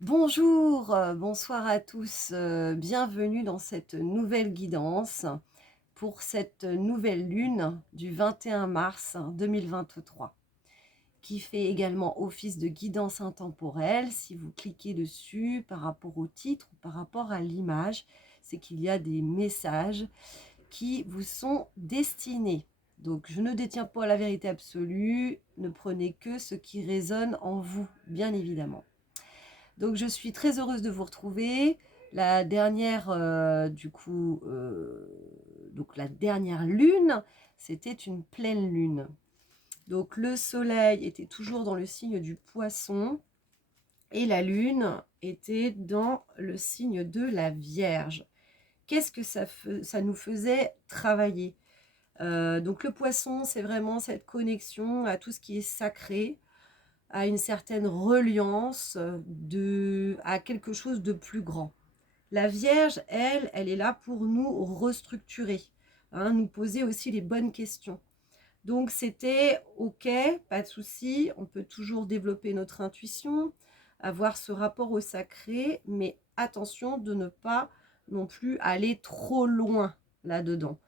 Bonjour, bonsoir à tous, bienvenue dans cette nouvelle guidance pour cette nouvelle lune du 21 mars 2023, qui fait également office de guidance intemporelle. Si vous cliquez dessus par rapport au titre ou par rapport à l'image, c'est qu'il y a des messages qui vous sont destinés. Donc je ne détiens pas la vérité absolue, ne prenez que ce qui résonne en vous, bien évidemment. Donc je suis très heureuse de vous retrouver. La dernière, donc la dernière lune, c'était une pleine lune. Donc le soleil était toujours dans le signe du poisson et la lune était dans le signe de la Vierge. Qu'est-ce que ça nous faisait travailler? Donc le poisson, c'est vraiment cette connexion à tout ce qui est sacré, à une certaine reliance à quelque chose de plus grand. La Vierge, elle est là pour nous restructurer, hein, nous poser aussi les bonnes questions. Donc c'était ok, pas de souci, on peut toujours développer notre intuition, avoir ce rapport au sacré, mais attention de ne pas non plus aller trop loin là-dedans.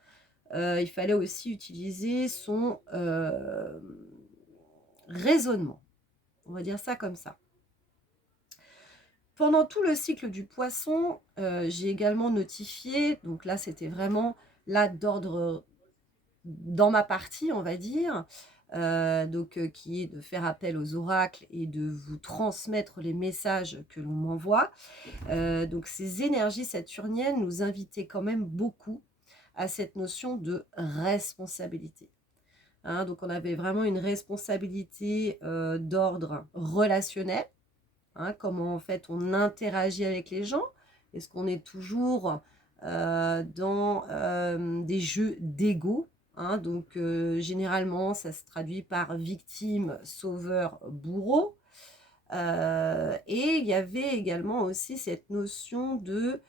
Il fallait aussi utiliser son raisonnement. On va dire ça comme ça. Pendant tout le cycle du poisson, j'ai également notifié, donc là c'était vraiment là d'ordre dans ma partie, on va dire, qui est de faire appel aux oracles et de vous transmettre les messages que l'on m'envoie. Donc ces énergies saturniennes nous invitaient quand même beaucoup à cette notion de responsabilité. Hein, donc on avait vraiment une responsabilité d'ordre relationnel. Hein, comment en fait on interagit avec les gens. Est-ce qu'on est toujours dans des jeux d'ego, hein, donc généralement ça se traduit par victime, sauveur, bourreau. Et il y avait également aussi cette notion de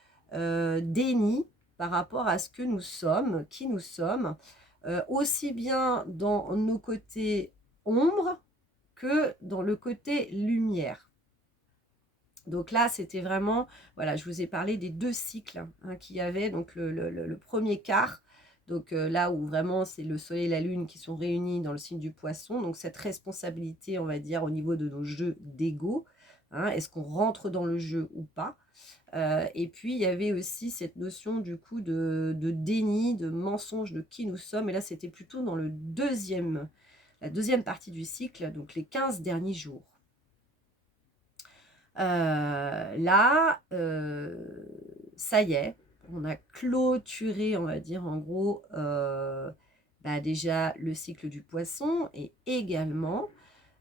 déni par rapport à ce que nous sommes, qui nous sommes, aussi bien dans nos côtés ombre que dans le côté lumière. Donc là, c'était vraiment, voilà, je vous ai parlé des 2 cycles, hein, qu'il y avait. Donc le premier quart, donc là où vraiment c'est le soleil et la lune qui sont réunis dans le signe du poisson. Donc cette responsabilité, on va dire, au niveau de nos jeux d'ego, hein, est-ce qu'on rentre dans le jeu ou pas? Et puis il y avait aussi cette notion du coup de déni, de mensonge de qui nous sommes. Et là, c'était plutôt dans la deuxième partie du cycle, donc les 15 derniers jours. Là, ça y est, on a clôturé, on va dire, en gros, déjà le cycle du poisson et également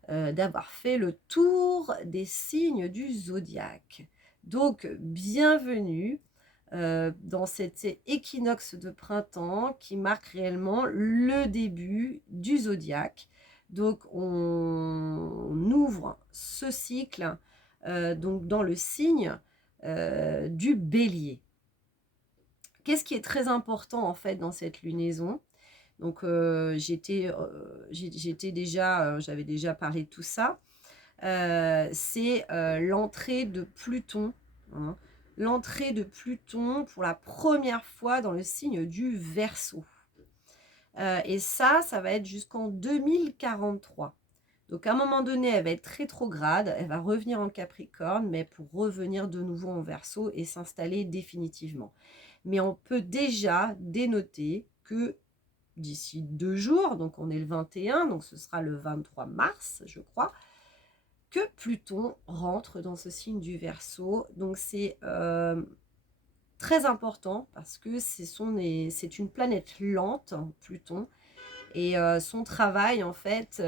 d'avoir fait le tour des signes du zodiaque. Donc, bienvenue dans cet équinoxe de printemps qui marque réellement le début du zodiaque. Donc, on ouvre ce cycle donc dans le signe du bélier. Qu'est-ce qui est très important en fait dans cette lunaison? Donc j'avais déjà parlé de tout ça. C'est l'entrée de Pluton, hein. L'entrée de Pluton pour la première fois dans le signe du Verseau. Et ça va être jusqu'en 2043. Donc à un moment donné, elle va être rétrograde, elle va revenir en Capricorne, mais pour revenir de nouveau en Verseau et s'installer définitivement. Mais on peut déjà dénoter que d'ici 2 jours, donc on est le 21, donc ce sera le 23 mars, je crois, que Pluton rentre dans ce signe du Verseau. Donc c'est très important parce que c'est une planète lente, Pluton, et son travail, en fait,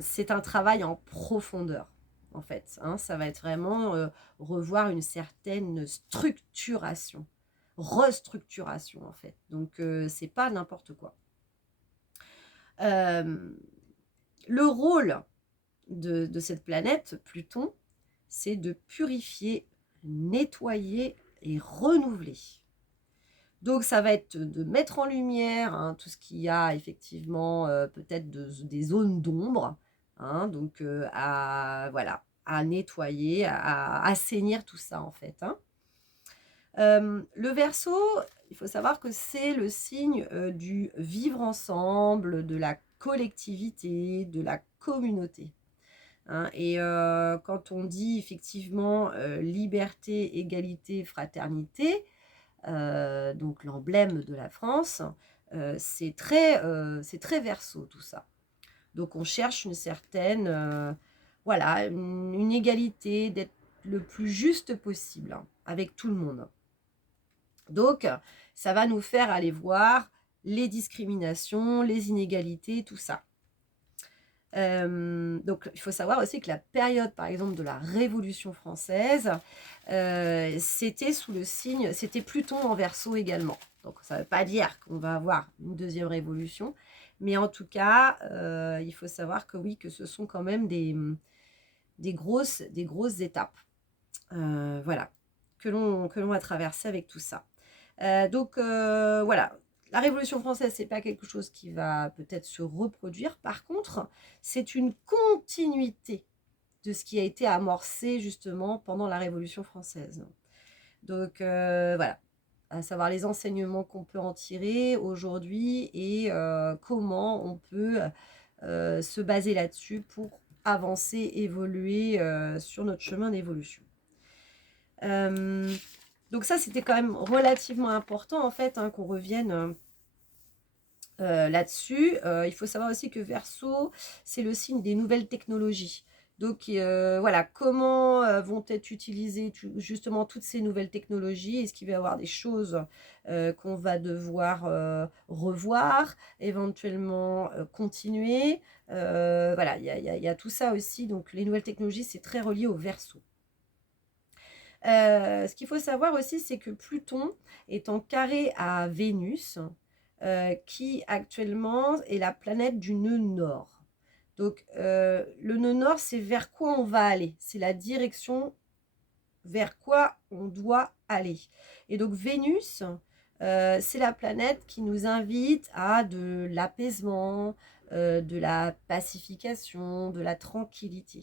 c'est un travail en profondeur, en fait. Hein, ça va être vraiment revoir une certaine structuration, restructuration, en fait. Donc, c'est pas n'importe quoi. Le rôle de cette planète, Pluton, c'est de purifier, nettoyer et renouveler. Donc ça va être de mettre en lumière, hein, tout ce qu'il y a effectivement peut-être des zones d'ombre, hein, donc voilà, à nettoyer, à assainir tout ça en fait, hein. Le Verseau, il faut savoir que c'est le signe du vivre ensemble, de la collectivité, de la communauté, hein. Et quand on dit effectivement liberté, égalité, fraternité, donc l'emblème de la France, c'est très Verseau tout ça. Donc on cherche une certaine, voilà, une égalité, d'être le plus juste possible, hein, avec tout le monde. Donc, ça va nous faire aller voir les discriminations, les inégalités, tout ça. Donc, il faut savoir aussi que la période, par exemple, de la Révolution française, c'était sous le signe, c'était Pluton en Verseau également. Donc, ça ne veut pas dire qu'on va avoir une deuxième révolution, mais en tout cas, il faut savoir que oui, que ce sont quand même des grosses étapes, voilà, que l'on va traverser avec tout ça. Donc voilà, la Révolution française, c'est pas quelque chose qui va peut-être se reproduire. Par contre, c'est une continuité de ce qui a été amorcé justement pendant la Révolution française. Donc voilà, à savoir les enseignements qu'on peut en tirer aujourd'hui et comment on peut se baser là-dessus pour avancer, évoluer sur notre chemin d'évolution. Donc ça, c'était quand même relativement important en fait, hein, qu'on revienne là-dessus. Il faut savoir aussi que Verseau, c'est le signe des nouvelles technologies. Donc voilà, comment vont être utilisées justement toutes ces nouvelles technologies? Est-ce qu'il va y avoir des choses qu'on va devoir revoir, éventuellement continuer? Voilà, il y a tout ça aussi. Donc les nouvelles technologies, c'est très relié au Verseau. Ce qu'il faut savoir aussi, c'est que Pluton est en carré à Vénus, qui actuellement est la planète du nœud nord. Donc le nœud nord, c'est vers quoi on va aller, c'est la direction vers quoi on doit aller. Et donc Vénus, c'est la planète qui nous invite à de l'apaisement, de la pacification, de la tranquillité.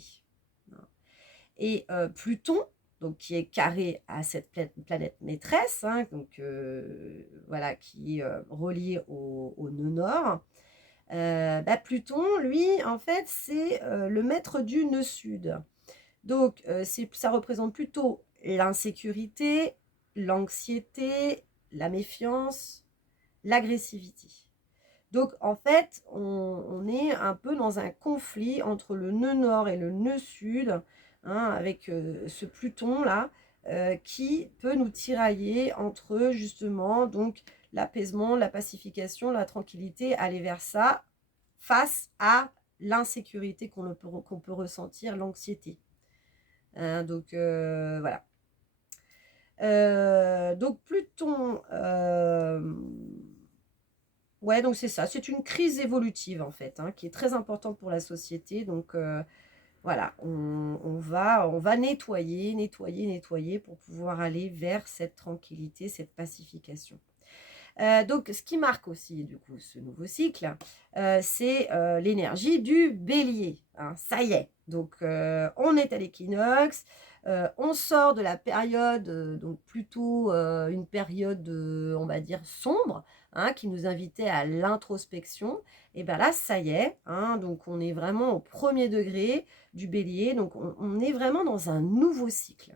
Et Pluton, donc qui est carré à cette planète maîtresse, hein, donc voilà, qui est reliée au nœud nord. Pluton, lui, en fait, c'est le maître du nœud sud. Donc, ça représente plutôt l'insécurité, l'anxiété, la méfiance, l'agressivité. Donc, en fait, on est un peu dans un conflit entre le nœud nord et le nœud sud, hein, avec ce Pluton-là, qui peut nous tirailler entre, justement, donc, l'apaisement, la pacification, la tranquillité, aller vers ça, face à l'insécurité qu'on peut ressentir, l'anxiété. Hein, donc, voilà. Donc, Pluton... ouais, donc c'est ça, c'est une crise évolutive en fait, hein, qui est très importante pour la société. Donc voilà, on va nettoyer, nettoyer, nettoyer pour pouvoir aller vers cette tranquillité, cette pacification. Donc ce qui marque aussi du coup ce nouveau cycle, c'est l'énergie du bélier, hein. Ça y est, donc on est à l'équinoxe, on sort de la période, donc plutôt une période, on va dire sombre, hein, qui nous invitait à l'introspection. Et bien là, ça y est, hein, donc on est vraiment au premier degré du bélier, donc on est vraiment dans un nouveau cycle.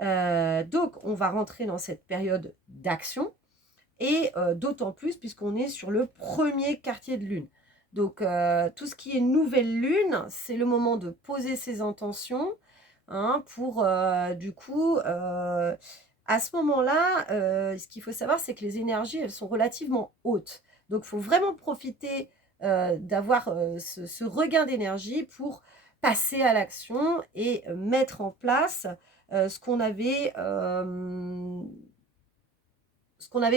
Donc on va rentrer dans cette période d'action, et d'autant plus puisqu'on est sur le premier quartier de lune. Donc tout ce qui est nouvelle lune, c'est le moment de poser ses intentions, hein, pour du coup, à ce moment-là, ce qu'il faut savoir, c'est que les énergies, elles sont relativement hautes. Donc il faut vraiment profiter d'avoir ce regain d'énergie pour passer à l'action et mettre en place ce qu'on avait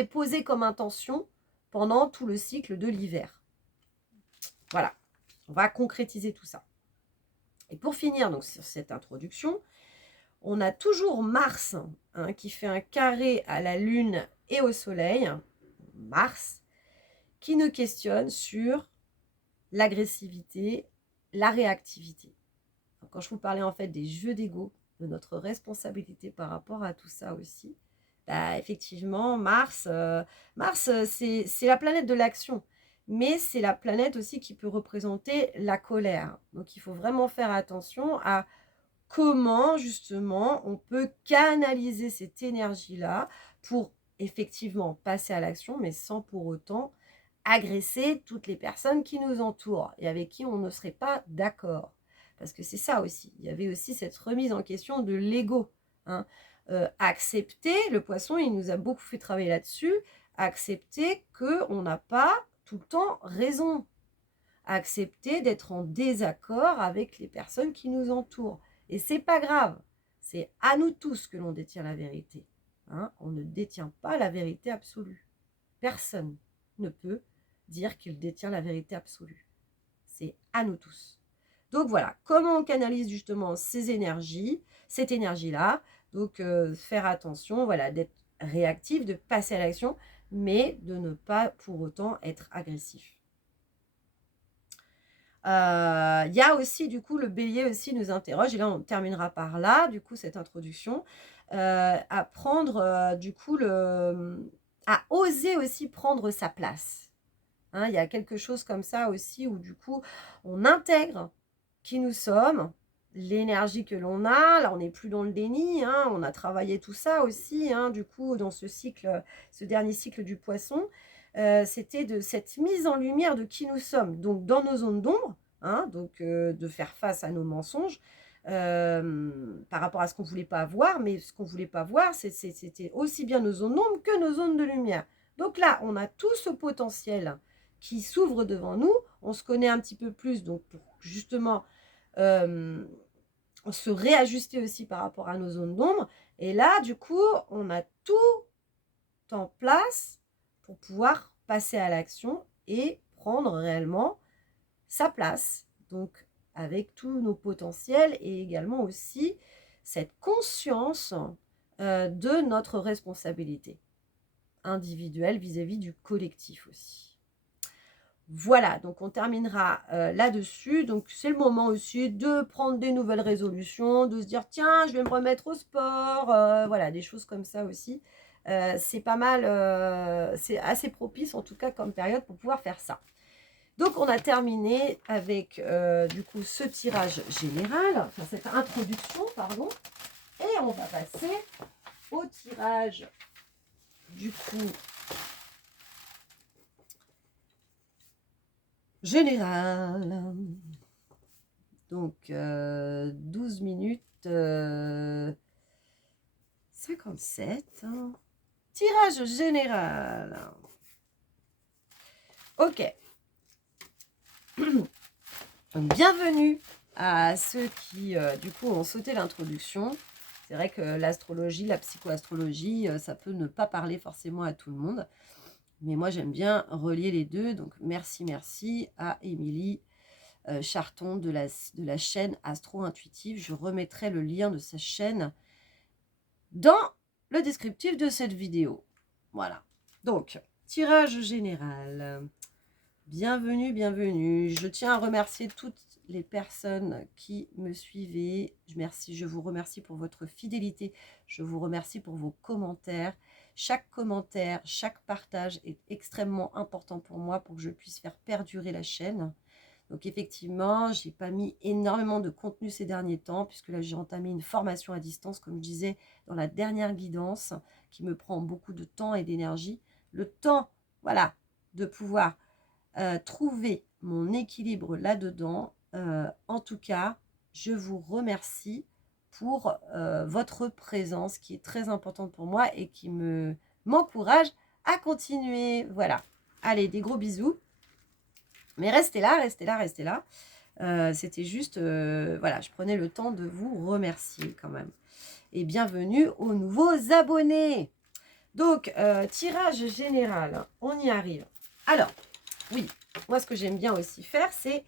posé comme intention pendant tout le cycle de l'hiver. Voilà, on va concrétiser tout ça. Et pour finir donc sur cette introduction, on a toujours Mars, hein, qui fait un carré à la Lune et au Soleil, Mars, qui nous questionne sur l'agressivité, la réactivité. quand je vous parlais en fait des jeux d'ego, de notre responsabilité par rapport à tout ça aussi, bah, effectivement, Mars c'est la planète de l'action, mais c'est la planète aussi qui peut représenter la colère. Donc il faut vraiment faire attention à comment justement on peut canaliser cette énergie-là pour effectivement passer à l'action, mais sans pour autant agresser toutes les personnes qui nous entourent et avec qui on ne serait pas d'accord. Parce que c'est ça aussi, il y avait aussi cette remise en question de l'ego. Hein. Accepter, le poisson, il nous a beaucoup fait travailler là-dessus, accepter qu'on n'a pas tout le temps raison. Accepter d'être en désaccord avec les personnes qui nous entourent. Et c'est pas grave, c'est à nous tous que l'on détient la vérité. Hein. On ne détient pas la vérité absolue. Personne ne peut dire qu'il détient la vérité absolue. C'est à nous tous. Donc voilà, comment on canalise justement ces énergies, cette énergie-là. Donc faire attention, voilà, d'être réactif, de passer à l'action, mais de ne pas pour autant être agressif. Il y a aussi, du coup, le bélier aussi nous interroge, et là on terminera par là, du coup, cette introduction, à prendre, du coup, à oser aussi prendre sa place. Hein, il y a quelque chose comme ça aussi, où du coup, on intègre qui nous sommes, l'énergie que l'on a, là on n'est plus dans le déni, hein, on a travaillé tout ça aussi, hein, du coup, dans ce cycle, ce dernier cycle du poisson, c'était de cette mise en lumière de qui nous sommes, donc dans nos zones d'ombre, hein, donc de faire face à nos mensonges, par rapport à ce qu'on ne voulait pas voir, mais ce qu'on ne voulait pas voir, c'était aussi bien nos zones d'ombre que nos zones de lumière. Donc là, on a tout ce potentiel qui s'ouvre devant nous, on se connaît un petit peu plus, donc pour justement se réajuster aussi par rapport à nos zones d'ombre, et là, du coup, on a tout en place pour pouvoir passer à l'action et prendre réellement sa place, donc avec tous nos potentiels et également aussi cette conscience de notre responsabilité individuelle vis-à-vis du collectif aussi. Voilà, donc on terminera là-dessus. Donc c'est le moment aussi de prendre des nouvelles résolutions, de se dire tiens, je vais me remettre au sport, voilà, des choses comme ça aussi. C'est pas mal, c'est assez propice en tout cas comme période pour pouvoir faire ça. Donc on a terminé avec du coup ce tirage général, enfin cette introduction, pardon, et on va passer au tirage du coup général. Donc 12 minutes 57. Hein. Tirage général. Ok. Bienvenue à ceux qui, du coup, ont sauté l'introduction. C'est vrai que l'astrologie, la psychoastrologie, ça peut ne pas parler forcément à tout le monde. Mais moi, j'aime bien relier les deux. Donc, merci à Émilie Charton de la chaîne Astro Intuitive. Je remettrai le lien de sa chaîne dans le descriptif de cette vidéo. Voilà. Donc, tirage général. Bienvenue, bienvenue. Je tiens à remercier toutes les personnes qui me suivaient. Je vous remercie pour votre fidélité. Je vous remercie pour vos commentaires. Chaque commentaire, chaque partage est extrêmement important pour moi pour que je puisse faire perdurer la chaîne. Donc effectivement, je n'ai pas mis énormément de contenu ces derniers temps puisque là j'ai entamé une formation à distance, comme je disais dans la dernière guidance, qui me prend beaucoup de temps et d'énergie. Le temps, voilà, de pouvoir trouver mon équilibre là-dedans. En tout cas, je vous remercie pour votre présence qui est très importante pour moi et qui m'encourage à continuer. Voilà. Allez, des gros bisous. Mais restez là, restez là, restez là. C'était juste, voilà, je prenais le temps de vous remercier quand même. Et bienvenue aux nouveaux abonnés. Donc, tirage général, on y arrive. Alors, oui, moi, ce que j'aime bien aussi faire, c'est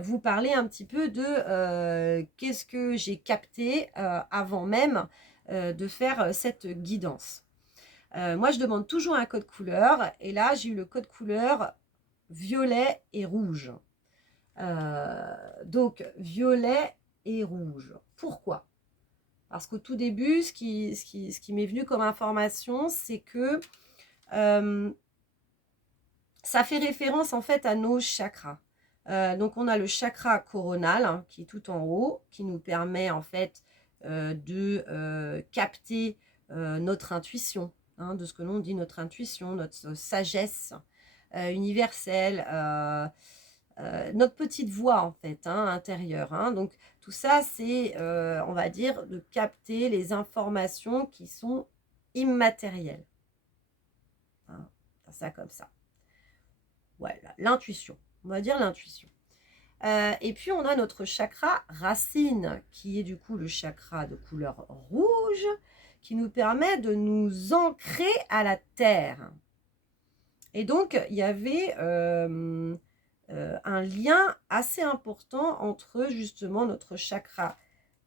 vous parler un petit peu de qu'est-ce que j'ai capté avant même de faire cette guidance. Moi, je demande toujours un code couleur. Et là, j'ai eu le code couleur violet et rouge. Donc, violet et rouge. Pourquoi? Parce qu'au tout début, ce qui m'est venu comme information, c'est que ça fait référence en fait à nos chakras. Donc, on a le chakra coronal hein, qui est tout en haut, qui nous permet en fait de capter notre intuition, hein, de ce que l'on dit notre intuition, notre sagesse universelle, notre petite voix en fait, hein, intérieure. Hein. Donc tout ça, c'est, on va dire, de capter les informations qui sont immatérielles. Hein. Ça comme ça. Voilà, l'intuition. On va dire l'intuition. Et puis on a notre chakra racine, qui est du coup le chakra de couleur rouge, qui nous permet de nous ancrer à la terre. Et donc, il y avait un lien assez important entre justement notre chakra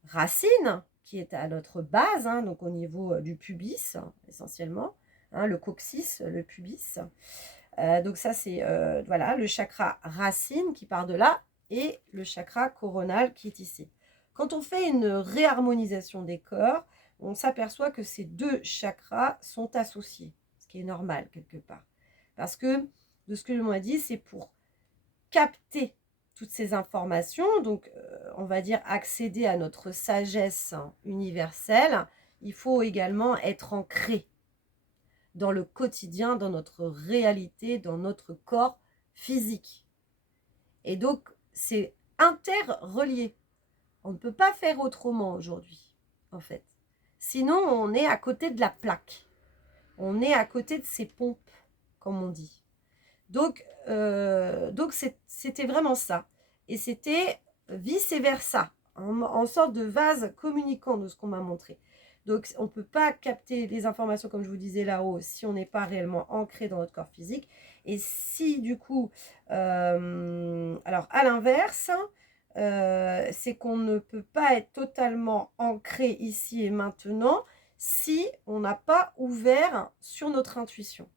racine, qui est à notre base, hein, donc au niveau du pubis, essentiellement, hein, le coccyx, le pubis. Donc ça, c'est voilà, le chakra racine qui part de là, et le chakra coronal qui est ici. Quand on fait une réharmonisation des corps, on s'aperçoit que ces deux chakras sont associés, ce qui est normal quelque part. Parce que, de ce que l'on m'a dit, c'est pour capter toutes ces informations, donc on va dire accéder à notre sagesse universelle, il faut également être ancré dans le quotidien, dans notre réalité, dans notre corps physique. Et donc, c'est interrelié. On ne peut pas faire autrement aujourd'hui, en fait. Sinon, on est à côté de la plaque. On est à côté de ces pompes, comme on dit. Donc c'était vraiment ça. Et c'était vice-versa, en sorte de vase communicant de ce qu'on m'a montré. Donc, on ne peut pas capter les informations, comme je vous disais là-haut, si on n'est pas réellement ancré dans notre corps physique. Et si, du coup, alors à l'inverse, c'est qu'on ne peut pas être totalement ancré ici et maintenant si on n'a pas ouvert sur notre intuition.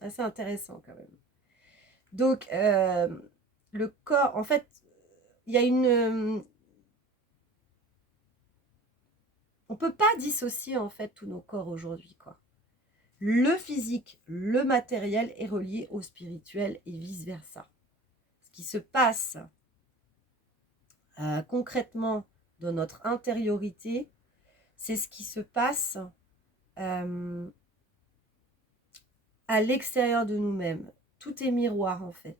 Assez intéressant quand même. Donc, le corps, en fait, il y a une... on ne peut pas dissocier, en fait, tous nos corps aujourd'hui, quoi. Le physique, le matériel est relié au spirituel et vice-versa. Ce qui se passe concrètement dans notre intériorité, c'est ce qui se passe à l'extérieur de nous-mêmes. Tout est miroir, en fait.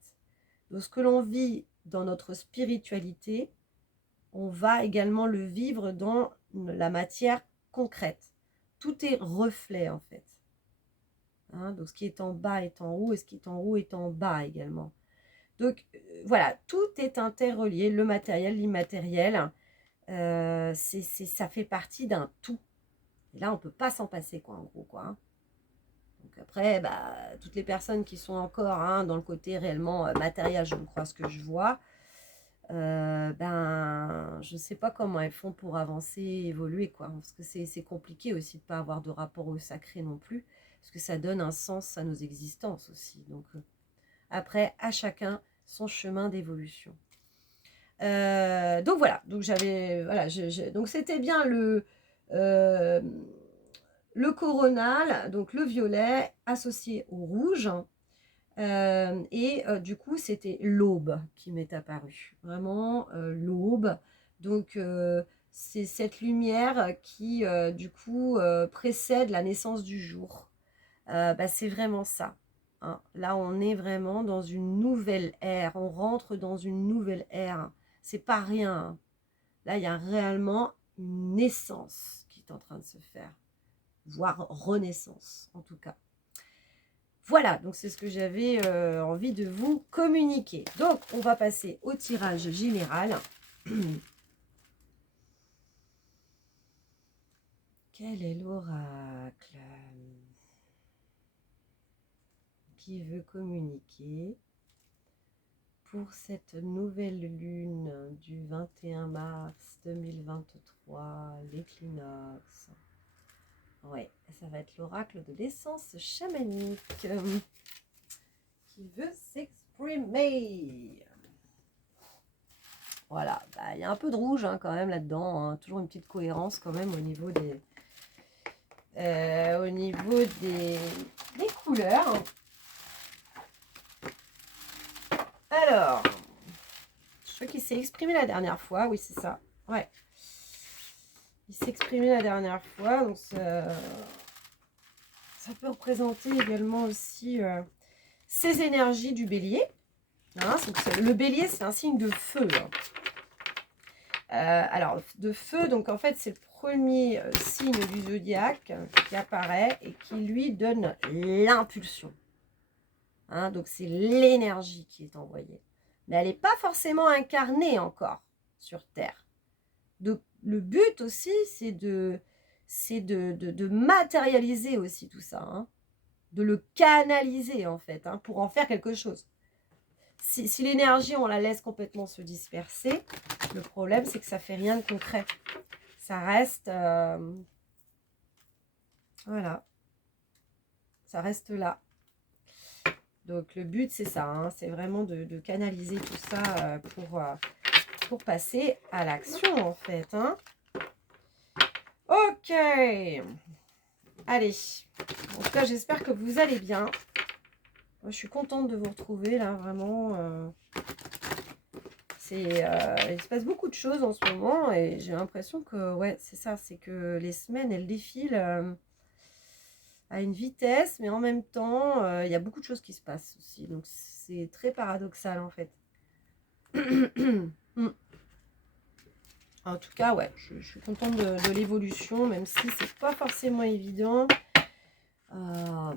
Donc, ce que l'on vit dans notre spiritualité, on va également le vivre dans la matière concrète. Tout est reflet, en fait. Hein, donc, ce qui est en bas est en haut, et ce qui est en haut est en bas également. Donc, voilà, tout est interrelié, le matériel, l'immatériel. Ça fait partie d'un tout. Et là, on ne peut pas s'en passer, quoi, en gros, quoi. Hein. Donc après, bah, toutes les personnes qui sont encore hein, dans le côté réellement matériel, je me crois ce que je vois, ben, je ne sais pas comment elles font pour avancer, évoluer, quoi. Parce que c'est compliqué aussi de ne pas avoir de rapport au sacré non plus, parce que ça donne un sens à nos existences aussi. Donc, après, à chacun son chemin d'évolution. Donc voilà, donc j'avais, voilà, donc c'était bien le coronal, donc le violet associé au rouge. Et du coup, c'était l'aube qui m'est apparue. Vraiment, l'aube. Donc, c'est cette lumière qui, du coup, précède la naissance du jour. Bah, c'est vraiment ça. Hein. Là, on est vraiment dans une nouvelle ère. On rentre dans une nouvelle ère. C'est pas rien. Hein. Là, il y a réellement une naissance qui est en train de se faire. Voire renaissance, en tout cas. Voilà, donc c'est ce que j'avais envie de vous communiquer. Donc, on va passer au tirage général. Quel est l'oracle qui veut communiquer pour cette nouvelle lune du 21 mars 2023, l'équinoxe? Ouais, ça va être l'oracle de l'essence chamanique. qui veut s'exprimer. Voilà, bah, il y a un peu de rouge hein, quand même là-dedans, hein. Toujours une petite cohérence quand même au niveau des couleurs. Alors, je crois qu'il s'est exprimé la dernière fois, oui c'est ça, ouais. Il s'est exprimé la dernière fois, donc ça peut représenter également aussi ces énergies du bélier. Hein, le bélier, c'est un signe de feu. Hein. Alors, de feu, donc en fait, c'est le premier signe du zodiaque qui apparaît et qui lui donne l'impulsion. Hein, donc, c'est l'énergie qui est envoyée. Mais elle n'est pas forcément incarnée encore sur Terre. Donc, le but aussi, c'est de matérialiser aussi tout ça. Hein, de le canaliser, en fait, hein, pour en faire quelque chose. Si l'énergie, on la laisse complètement se disperser, le problème, c'est que ça ne fait rien de concret. Ça reste... voilà. Ça reste là. Donc, le but, c'est ça. Hein, c'est vraiment de canaliser tout ça pour passer à l'action, en fait. Hein. Ok. Allez. En tout cas, j'espère que vous allez bien. Moi, je suis contente de vous retrouver, là, vraiment... il se passe beaucoup de choses en ce moment et j'ai l'impression que, ouais, c'est ça, c'est que les semaines, elles défilent à une vitesse, mais en même temps, il y a beaucoup de choses qui se passent aussi. Donc, c'est très paradoxal, en fait. En tout cas, ouais, je suis contente de l'évolution, même si c'est pas forcément évident. On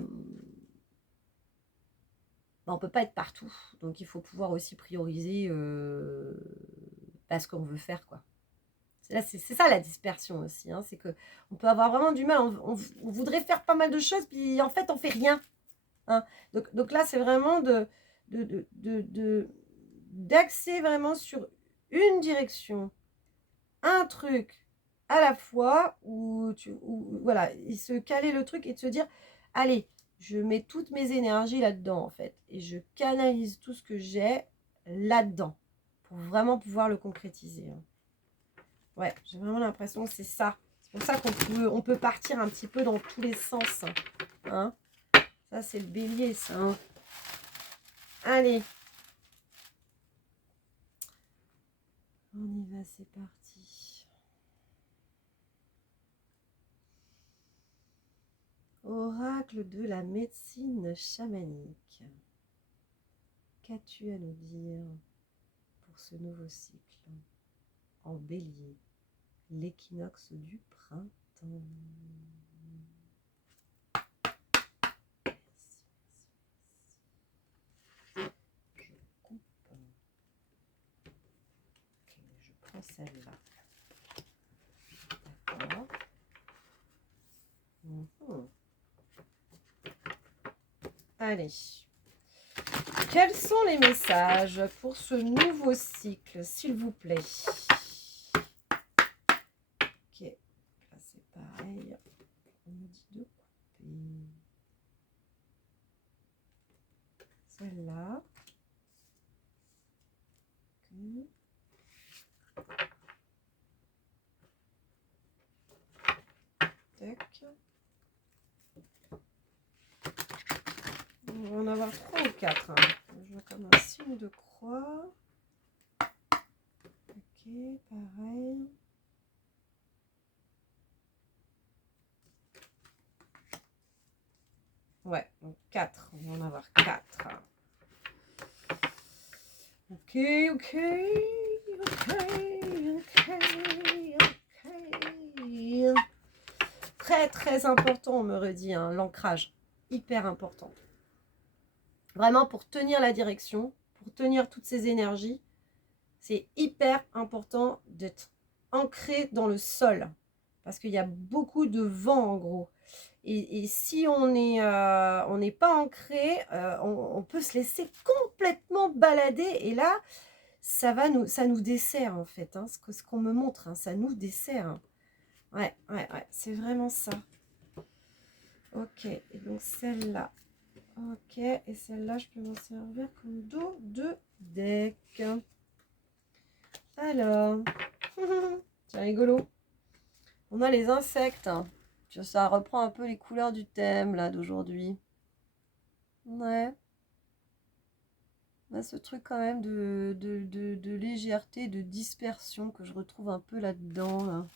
ne peut pas être partout, donc il faut pouvoir aussi prioriser ce qu'on veut faire, quoi. C'est ça la dispersion aussi, hein, c'est qu'on peut avoir vraiment du mal, on voudrait faire pas mal de choses, puis en fait on fait rien. Hein. Donc là c'est vraiment d'axer vraiment sur une direction, un truc à la fois, voilà, et se caler le truc et de se dire, allez, je mets toutes mes énergies là-dedans en fait, et je canalise tout ce que j'ai là-dedans, pour vraiment pouvoir le concrétiser. Hein. Ouais, j'ai vraiment l'impression que c'est ça. C'est pour ça qu'on peut partir un petit peu dans tous les sens. Hein. Ça, c'est le bélier, ça. Hein. Allez. On y va, c'est parti. Oracle de la médecine chamanique. Qu'as-tu à nous dire pour ce nouveau cycle en bélier? L'équinoxe du printemps. Je coupe. Ok, je prends celle-là. D'accord. Allez. Quels sont les messages pour ce nouveau cycle, s'il vous plaît? Ok, là c'est pareil. On me dit de couper. Celle-là. Tac. On va en avoir 3 ou 4. Hein. Je vois comme un signe de croix. Ok, pareil. Ouais, donc 4. On va en avoir 4. Ok. Très, très important, on me redit, hein, l'ancrage. Hyper important. Vraiment, pour tenir la direction, pour tenir toutes ces énergies, c'est hyper important d'être ancré dans le sol. Parce qu'il y a beaucoup de vent, en gros. Et si on n'est pas ancré, on peut se laisser complètement balader. Et là, ça nous dessert, en fait. Hein, ce qu'on me montre, hein, ça nous dessert. Ouais, c'est vraiment ça. Ok, et donc celle-là. Ok, et celle-là, je peux m'en servir comme dos de deck. Alors, c'est rigolo. On a les insectes. Ça reprend un peu les couleurs du thème, là, d'aujourd'hui. Ouais. On a ce truc quand même de légèreté, de dispersion que je retrouve un peu là-dedans, là.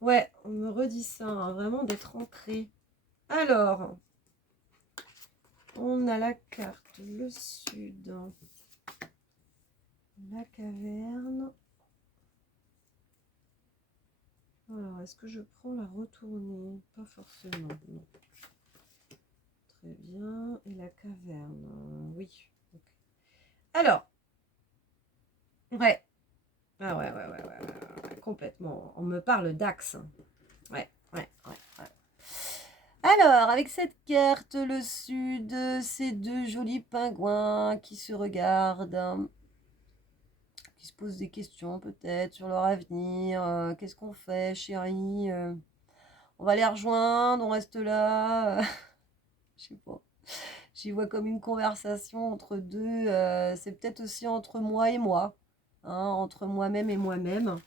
Ouais, on me redit ça, hein, vraiment d'être ancré. Alors, on a la carte, le sud, la caverne. Alors, est-ce que je prends la retournée? Pas forcément, non. Très bien. Et la caverne, oui. Okay. Alors, ouais. Ah ouais, complètement. On me parle d'axe. Ouais. Alors, avec cette carte, le sud, ces deux jolis pingouins qui se regardent, qui se posent des questions peut-être sur leur avenir. Qu'est-ce qu'on fait, chérie? On va les rejoindre, on reste là. Je sais pas. J'y vois comme une conversation entre deux. C'est peut-être aussi entre moi et moi. Hein, entre moi-même et moi-même.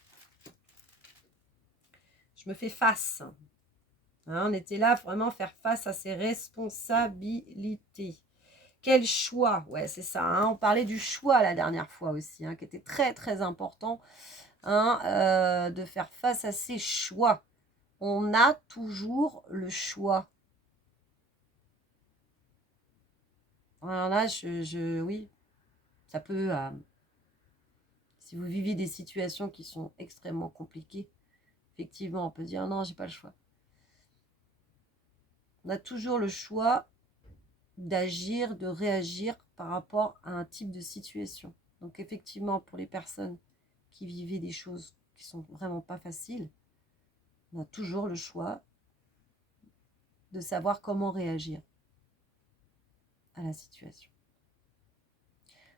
Je me fais face. Hein, on était là vraiment faire face à ses responsabilités. Quel choix? Ouais, c'est ça. Hein, on parlait du choix la dernière fois aussi, hein, qui était très très important. Hein, de faire face à ses choix. On a toujours le choix. Alors là, oui, ça peut... si vous vivez des situations qui sont extrêmement compliquées, effectivement, on peut dire non, j'ai pas le choix. On a toujours le choix d'agir, de réagir par rapport à un type de situation. Donc effectivement, pour les personnes qui vivaient des choses qui sont vraiment pas faciles, on a toujours le choix de savoir comment réagir à la situation.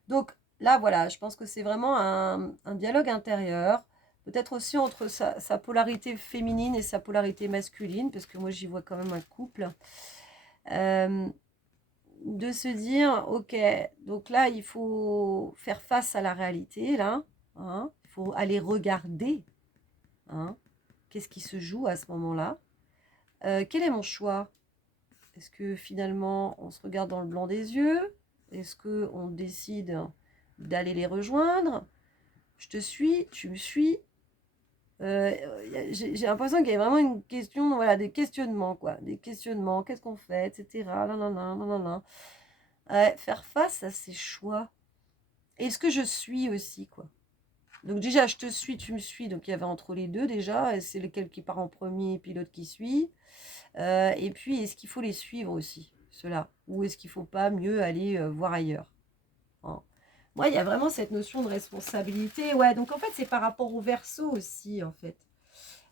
Donc là, voilà, je pense que c'est vraiment un dialogue intérieur, peut-être aussi entre sa polarité féminine et sa polarité masculine, parce que moi, j'y vois quand même un couple. De se dire, ok, donc là, il faut faire face à la réalité, là. Hein, il faut aller regarder. Hein, qu'est-ce qui se joue à ce moment-là? Quel est mon choix? Est-ce que finalement, on se regarde dans le blanc des yeux? Est-ce qu'on décide d'aller les rejoindre? Je te suis, tu me suis. J'ai l'impression qu'il y a vraiment une question, voilà, des questionnements, quoi. Des questionnements, qu'est-ce qu'on fait, etc. Faire face à ces choix. Est-ce que je suis aussi, quoi? Donc déjà, je te suis, tu me suis. Donc il y avait entre les deux déjà. C'est lequel qui part en premier, puis l'autre qui suit. Et puis, est-ce qu'il faut les suivre aussi, ceux-là? Ou est-ce qu'il ne faut pas mieux aller voir ailleurs? Hein. Moi, il y a vraiment cette notion de responsabilité. Ouais, donc en fait, c'est par rapport au Verseau aussi, en fait.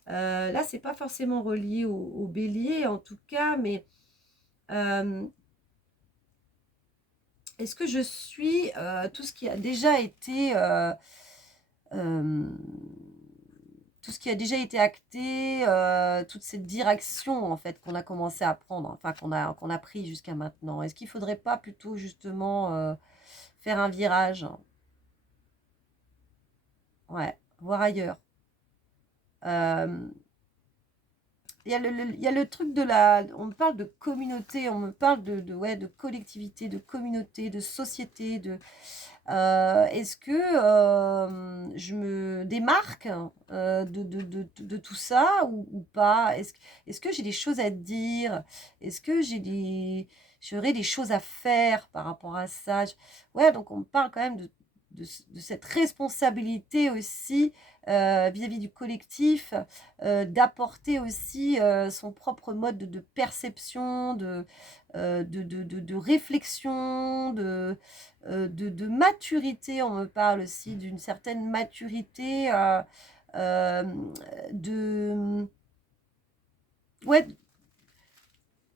Là, c'est pas forcément relié au bélier, en tout cas, mais est-ce que je suis tout ce qui a déjà été tout ce qui a déjà été acté, toute cette direction en fait qu'on a commencé à prendre, enfin qu'on a pris jusqu'à maintenant. Est-ce qu'il ne faudrait pas plutôt justement faire un virage? Ouais, voir ailleurs. Il y a le truc de la... On me parle de communauté, on me parle ouais, de collectivité, de communauté, de société, est-ce que je me démarque de tout ça ou pas? Est-ce que j'ai des choses à dire? Est-ce que j'aurais des choses à faire par rapport à ça? Ouais, donc on me parle quand même de cette responsabilité aussi vis-à-vis du collectif, d'apporter aussi son propre mode de perception, de réflexion, de maturité. On me parle aussi d'une certaine maturité, ouais,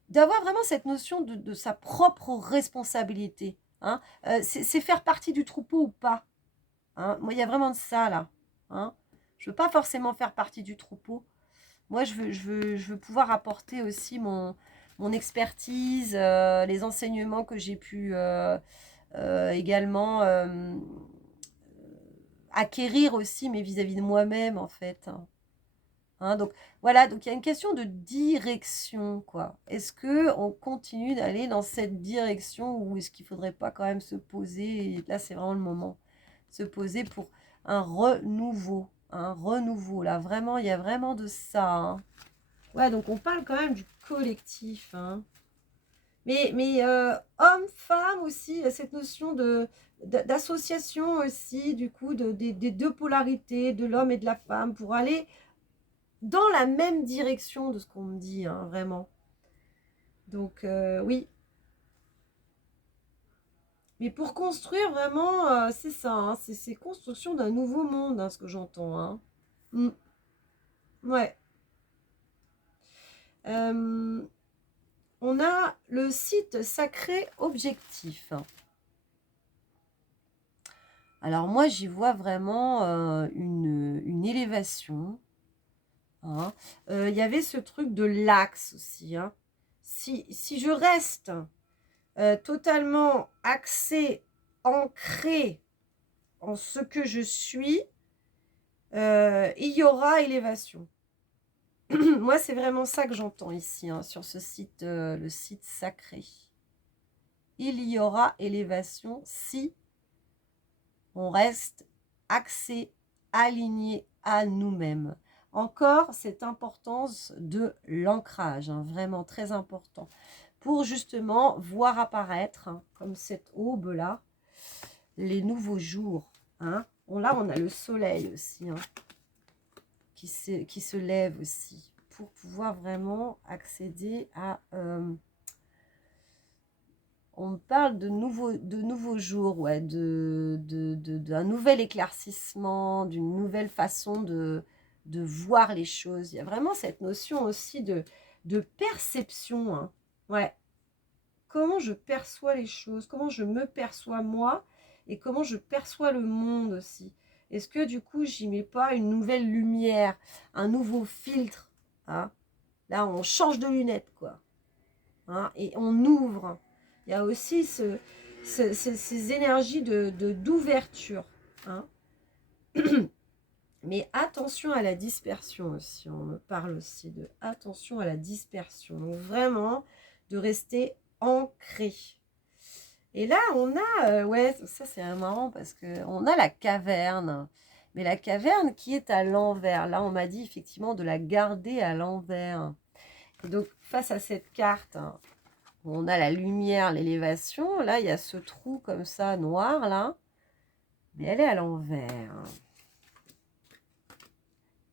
d'avoir vraiment cette notion de sa propre responsabilité. Hein. C'est faire partie du troupeau ou pas. Hein. Moi, il y a vraiment de ça là. Hein. Je ne veux pas forcément faire partie du troupeau. Moi, je veux pouvoir apporter aussi mon expertise, les enseignements que j'ai pu également acquérir aussi, mais vis-à-vis de moi-même, en fait. Hein, donc voilà, donc il y a une question de direction, quoi. Est-ce que on continue d'aller dans cette direction ou est-ce qu'il faudrait pas quand même se poser, et là c'est vraiment le moment, se poser pour un renouveau, là, vraiment, il y a vraiment de ça, hein. Ouais, donc on parle quand même du collectif, hein. Mais homme, femme aussi, il y a cette notion d'association aussi, du coup, des deux polarités, de l'homme et de la femme, pour aller dans la même direction de ce qu'on me dit, hein, vraiment. Donc, oui. Mais pour construire vraiment, c'est ça, hein, c'est construction d'un nouveau monde, hein, ce que j'entends, hein. Mm, ouais. On a le site sacré objectif. Alors moi, j'y vois vraiment une élévation, hein. Il y avait ce truc de l'axe aussi, hein. Si je reste totalement axée, ancrée en ce que je suis, il y aura élévation. Moi, c'est vraiment ça que j'entends ici, hein, sur ce site, le site sacré. Il y aura élévation si on reste axé, aligné à nous-mêmes. Encore cette importance de l'ancrage, hein, vraiment très important, pour justement voir apparaître, hein, comme cette aube-là, les nouveaux jours. Hein. Là, on a le soleil aussi, hein, qui se lève aussi, pour pouvoir vraiment accéder à... on parle de nouveaux jours, ouais, d'un nouvel éclaircissement, d'une nouvelle façon de voir les choses. Il y a vraiment cette notion aussi de perception. Hein. Ouais. Comment je perçois les choses, comment je me perçois moi, et comment je perçois le monde aussi. Est-ce que du coup, j'y mets pas une nouvelle lumière, un nouveau filtre, hein. Là, on change de lunettes, quoi. Hein, et on ouvre. Il y a aussi ces énergies d'ouverture. Hein. Mais attention à la dispersion aussi. On me parle aussi de attention à la dispersion. Donc vraiment, de rester ancré. Et là, on a, ouais, ça c'est marrant parce qu'on a la caverne. Mais la caverne qui est à l'envers. Là, on m'a dit effectivement de la garder à l'envers. Et donc, face à cette carte, hein, on a la lumière, l'élévation. Là, il y a ce trou comme ça, noir, là. Mais elle est à l'envers.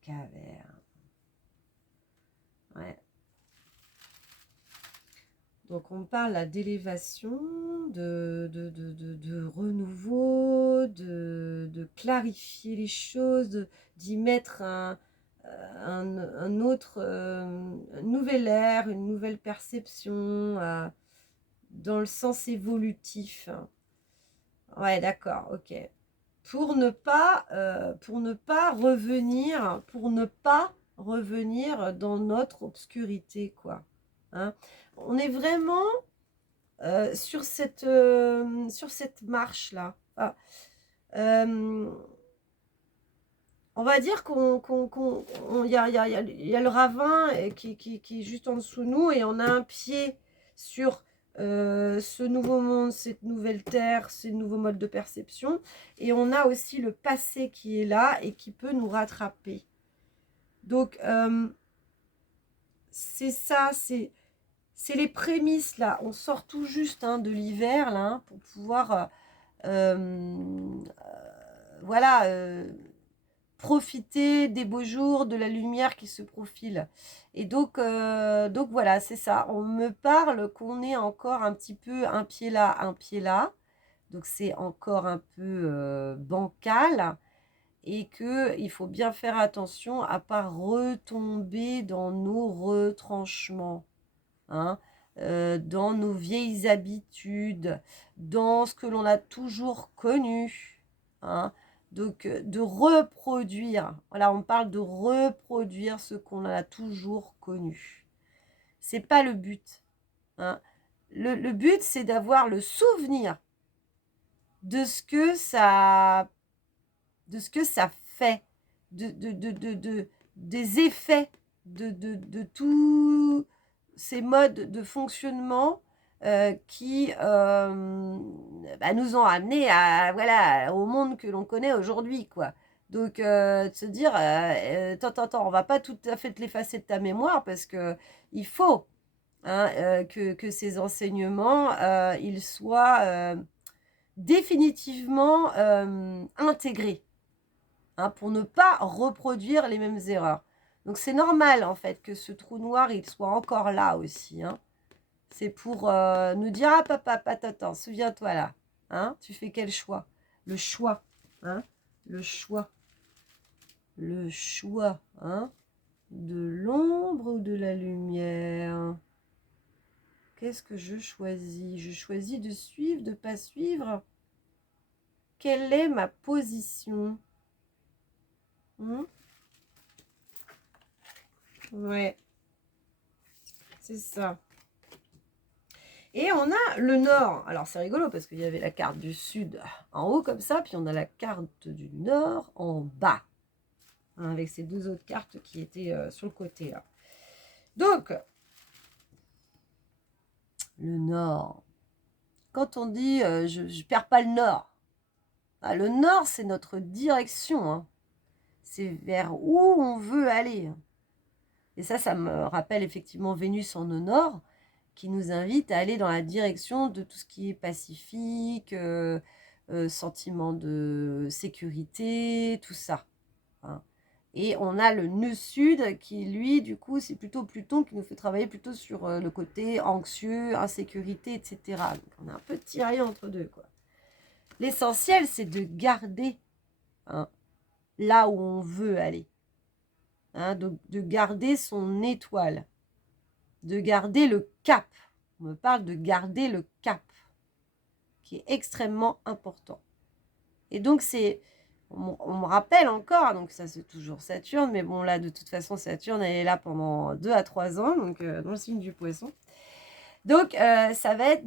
Caverne. Ouais. Donc, on parle là d'élévation, de renouveau, de clarifier les choses, d'y mettre un autre, un nouvel air, une nouvelle perception, dans le sens évolutif. Ouais, d'accord, ok. Pour ne pas revenir dans notre obscurité, quoi. Hein. On est vraiment sur cette marche-là. Ah, on va dire y a le ravin qui est juste en dessous de nous et on a un pied sur ce nouveau monde, cette nouvelle terre, ces nouveaux modes de perception. Et on a aussi le passé qui est là et qui peut nous rattraper. Donc, c'est ça, c'est les prémices là. On sort tout juste, hein, de l'hiver là, hein, pour pouvoir, voilà, profiter des beaux jours, de la lumière qui se profile. Et donc voilà, c'est ça. On me parle qu'on est encore un petit peu un pied là, un pied là. Donc c'est encore un peu bancal. Et qu'il faut bien faire attention à ne pas retomber dans nos retranchements. Hein, dans nos vieilles habitudes, dans ce que l'on a toujours connu. Hein, Donc, de reproduire. Voilà, on parle de reproduire ce qu'on a toujours connu. C'est pas le but. Hein. Le but, c'est d'avoir le souvenir de ce que ça fait, des effets de tous ces modes de fonctionnement qui nous ont amenés voilà, au monde que l'on connaît aujourd'hui, quoi. Donc, de se dire, attends, on va pas tout à fait te l'effacer de ta mémoire parce que il faut que ces enseignements, ils soient définitivement intégrés. Pour ne pas reproduire les mêmes erreurs. Donc c'est normal en fait que ce trou noir il soit encore là aussi. C'est pour nous dire ah papa, attends, souviens-toi là. Tu fais quel choix? Le choix. Le choix. Le choix. De l'ombre ou de la lumière? Qu'est-ce que je choisis? Je choisis de suivre, de ne pas suivre? Quelle est ma position? Ouais, c'est ça. Et on a le nord. Alors c'est rigolo parce qu'il y avait la carte du sud en haut comme ça, puis on a la carte du nord en bas. Avec ces deux autres cartes qui étaient sur le côté là. Donc, le nord. Quand on dit je ne perds pas le nord. Le nord, c'est notre direction. C'est vers où on veut aller. Et ça me rappelle effectivement Vénus en nord, qui nous invite à aller dans la direction de tout ce qui est pacifique, sentiment de sécurité, tout ça. Et on a le nœud sud qui, lui, du coup, c'est plutôt Pluton qui nous fait travailler plutôt sur le côté anxieux, insécurité, etc. Donc, on est un peu tiraillé entre deux, quoi. L'essentiel, c'est de garder là où on veut aller. Donc, de garder son étoile. De garder le cap. On me parle de garder le cap, qui est extrêmement important. Et donc, on me rappelle encore, donc ça c'est toujours Saturne, mais bon là, de toute façon, Saturne, elle est là pendant 2 à 3 ans, donc dans le signe du Poisson. Donc, ça va être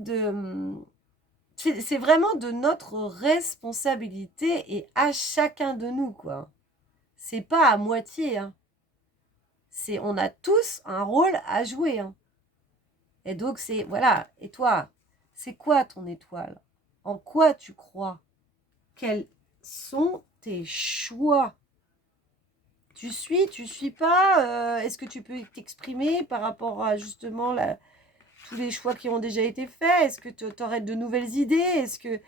c'est vraiment de notre responsabilité et à chacun de nous, quoi. C'est pas à moitié, on a tous un rôle à jouer, Et donc, voilà. Et toi, c'est quoi ton étoile? En quoi tu crois? Quels sont tes choix? Tu suis pas? Est-ce que tu peux t'exprimer par rapport à justement tous les choix qui ont déjà été faits? Est-ce que tu aurais de nouvelles idées? Est-ce que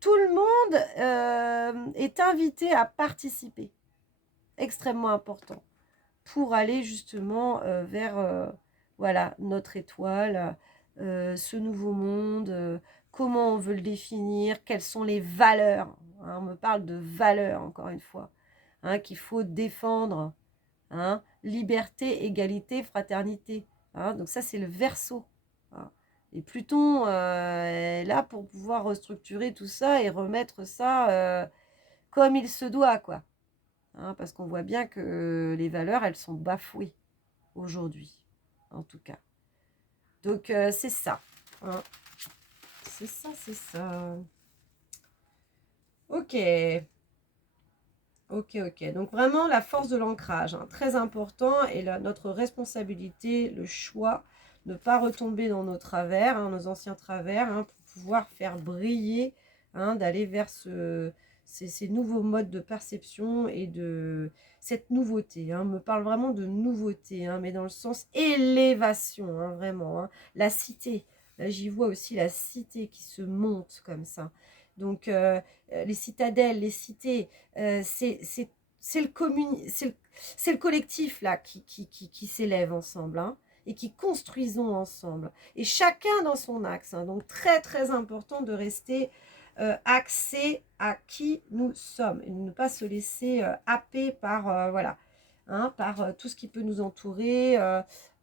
tout le monde est invité à participer? Extrêmement important. Pour aller justement vers voilà, notre étoile, ce nouveau monde, comment on veut le définir, quelles sont les valeurs. On me parle de valeurs, encore une fois, qu'il faut défendre. Liberté, égalité, fraternité. Donc ça, c'est le Verseau. Et Pluton est là pour pouvoir restructurer tout ça et remettre ça comme il se doit, quoi. Parce qu'on voit bien que les valeurs, elles sont bafouées aujourd'hui, en tout cas. Donc, c'est ça. C'est ça, c'est ça. Ok. Donc, vraiment, la force de l'ancrage, très important. Et notre responsabilité, le choix, ne pas retomber dans nos travers, nos anciens travers, pour pouvoir faire briller, d'aller vers ces nouveaux modes de perception et de cette nouveauté. Me parle vraiment de nouveauté, mais dans le sens élévation, vraiment. La cité. Là, j'y vois aussi la cité qui se monte comme ça. Donc, les citadelles, les cités, c'est le collectif là qui s'élève ensemble et qui construisons ensemble. Et chacun dans son axe. Donc, très, très important de rester axé à qui nous sommes et de ne pas se laisser happer par, voilà, par tout ce qui peut nous entourer,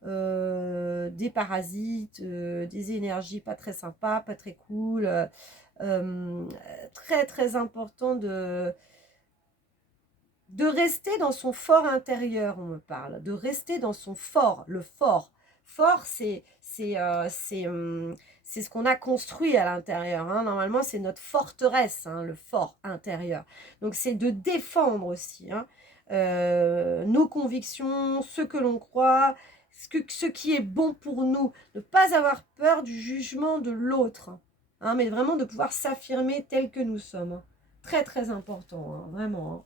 des parasites, des énergies pas très sympas, pas très cool. Très, très important de rester dans son fort intérieur, on me parle, de rester dans son fort, le fort. Fort, c'est ce qu'on a construit à l'intérieur. Hein. Normalement, c'est notre forteresse, hein, le fort intérieur. Donc, c'est de défendre aussi hein, nos convictions, ce que l'on croit, ce qui est bon pour nous. Ne pas avoir peur du jugement de l'autre, hein, mais vraiment de pouvoir s'affirmer tel que nous sommes. Hein. Très, très important, hein, vraiment. Hein.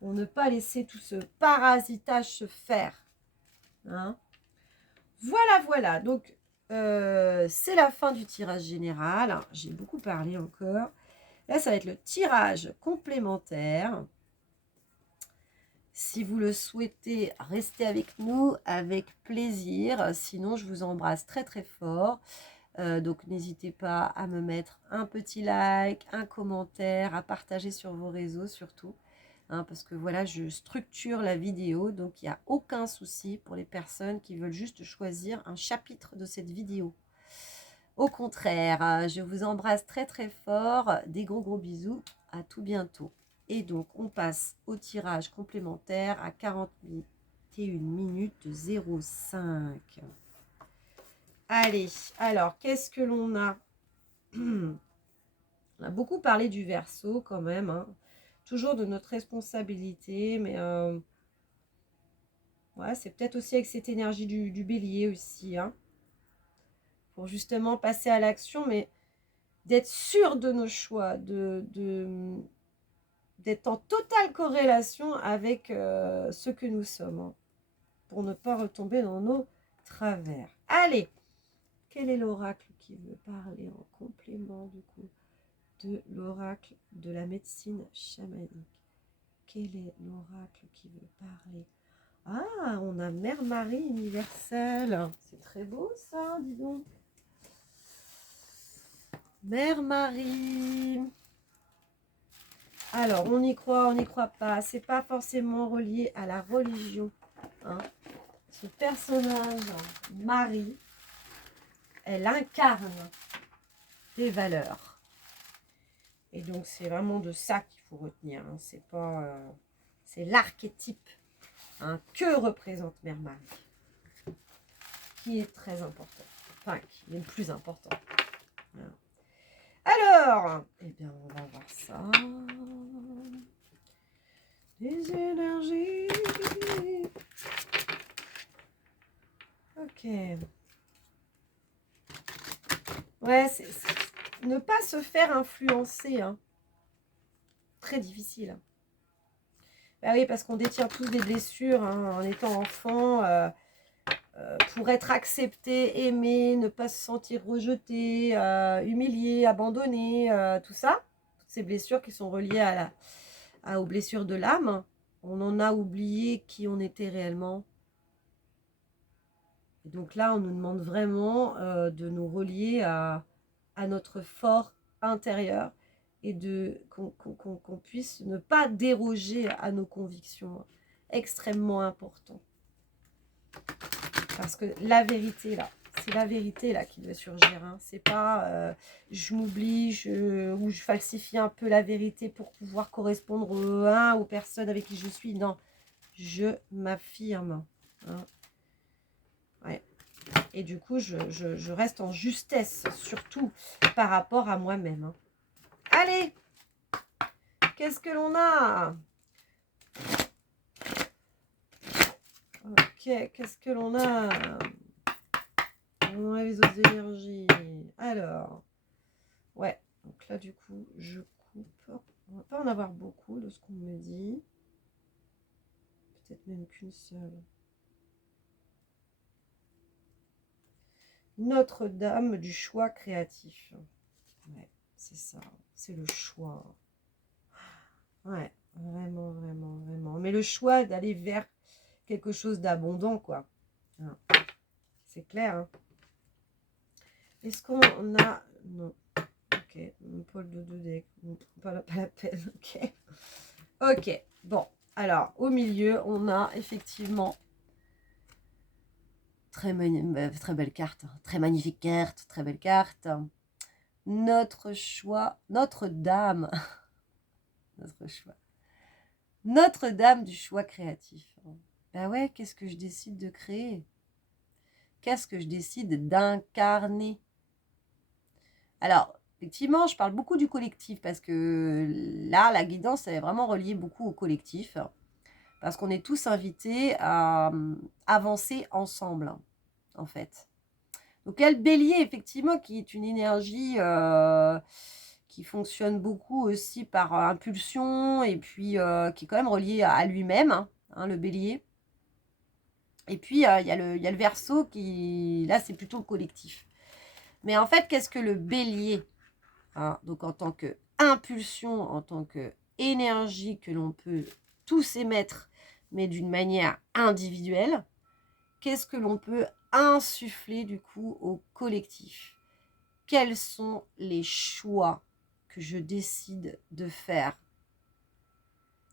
Pour ne pas laisser tout ce parasitage se faire. Hein. Voilà, voilà. Donc, c'est la fin du tirage général. J'ai beaucoup parlé encore. Là, ça va être le tirage complémentaire. Si vous le souhaitez, restez avec nous avec plaisir. Sinon, je vous embrasse très, très fort. Donc, n'hésitez pas à me mettre un petit like, un commentaire, à partager sur vos réseaux surtout. Hein, parce que voilà, je structure la vidéo, donc il n'y a aucun souci pour les personnes qui veulent juste choisir un chapitre de cette vidéo. Au contraire, je vous embrasse très très fort, des gros gros bisous, à tout bientôt. Et donc on passe au tirage complémentaire à 41 minutes 05. Allez, alors qu'est-ce que l'on a? On a beaucoup parlé du Verseau quand même, hein. Toujours de notre responsabilité, mais ouais, c'est peut-être aussi avec cette énergie du Bélier aussi, hein, pour justement passer à l'action, mais d'être sûr de nos choix, d'être en totale corrélation avec ce que nous sommes, hein, pour ne pas retomber dans nos travers. Allez, quel est l'oracle qui veut parler en complément du coup de l'oracle de la médecine chamanique? Quel est l'oracle qui veut parler? Ah, on a Mère Marie universelle. C'est très beau ça, dis donc. Mère Marie. Alors, on y croit, on n'y croit pas. C'est pas forcément relié à la religion. Hein. Ce personnage, Marie, elle incarne des valeurs. Et donc, c'est vraiment de ça qu'il faut retenir. Hein. C'est pas, c'est l'archétype hein, que représente Mère Marie, qui est très important. Enfin, qui est le plus important. Voilà. Alors, eh bien, on va voir ça. Les énergies. Ok. Ouais, c'est ne pas se faire influencer. Hein. Très difficile. Bah oui, parce qu'on détient tous des blessures hein, en étant enfant. Pour être accepté, aimé, ne pas se sentir rejeté, humilié, abandonné, tout ça. Toutes ces blessures qui sont reliées aux blessures de l'âme. On en a oublié qui on était réellement. Et donc là, on nous demande vraiment de nous relier à notre fort intérieur et qu'on puisse ne pas déroger à nos convictions. Extrêmement important. Parce que la vérité, là, c'est la vérité là qui doit surgir. Hein. C'est pas je m'oublie ou je falsifie un peu la vérité pour pouvoir correspondre aux personnes avec qui je suis. Non, je m'affirme. Hein. Ouais. Et du coup, je reste en justesse, surtout par rapport à moi-même. Hein. Allez, qu'est-ce que l'on a? Ok, qu'est-ce que l'on a? On a les autres énergies. Alors, ouais. Donc là, du coup, je coupe. On va pas en avoir beaucoup de ce qu'on me dit. Peut-être même qu'une seule. Notre-Dame du choix créatif. Ouais, c'est ça. C'est le choix. Ouais, vraiment, vraiment, vraiment. Mais le choix d'aller vers quelque chose d'abondant, quoi. Hein. C'est clair, hein. Est-ce qu'on a... Non. Ok, Paul de 2D. Pas la peine, ok. Ok, bon. Alors, au milieu, on a effectivement... très belle carte. Très magnifique carte, très belle carte. Notre choix, notre dame. Notre choix. Notre-Dame du choix créatif. Ben ouais, qu'est-ce que je décide de créer? Qu'est-ce que je décide d'incarner? Alors, effectivement, je parle beaucoup du collectif parce que là, la guidance est vraiment reliée beaucoup au collectif. Parce qu'on est tous invités à avancer ensemble, en fait. Donc, il y a le bélier, effectivement, qui est une énergie qui fonctionne beaucoup aussi par impulsion et puis qui est quand même reliée à lui-même, hein, le bélier. Et puis, il y a le verseau qui, là, c'est plutôt le collectif. Mais en fait, qu'est-ce que le bélier, hein? Donc, en tant qu'impulsion, en tant qu'énergie que l'on peut tous émettre, mais d'une manière individuelle, qu'est-ce que l'on peut insuffler du coup au collectif? Quels sont les choix que je décide de faire?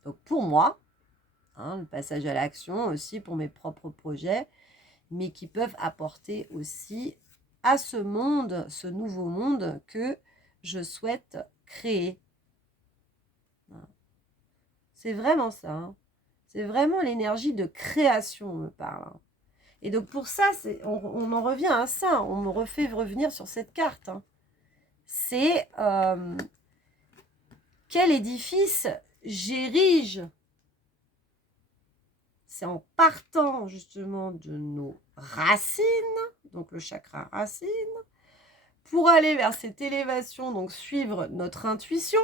Donc pour moi, hein, le passage à l'action aussi pour mes propres projets, mais qui peuvent apporter aussi à ce monde, ce nouveau monde que je souhaite créer. C'est vraiment ça, hein. C'est vraiment l'énergie de création, on me parle, hein. Et donc pour ça, on en revient à ça, on me refait revenir sur cette carte, hein. C'est quel édifice j'érige? C'est en partant justement de nos racines, donc le chakra racine, pour aller vers cette élévation, donc suivre notre intuition,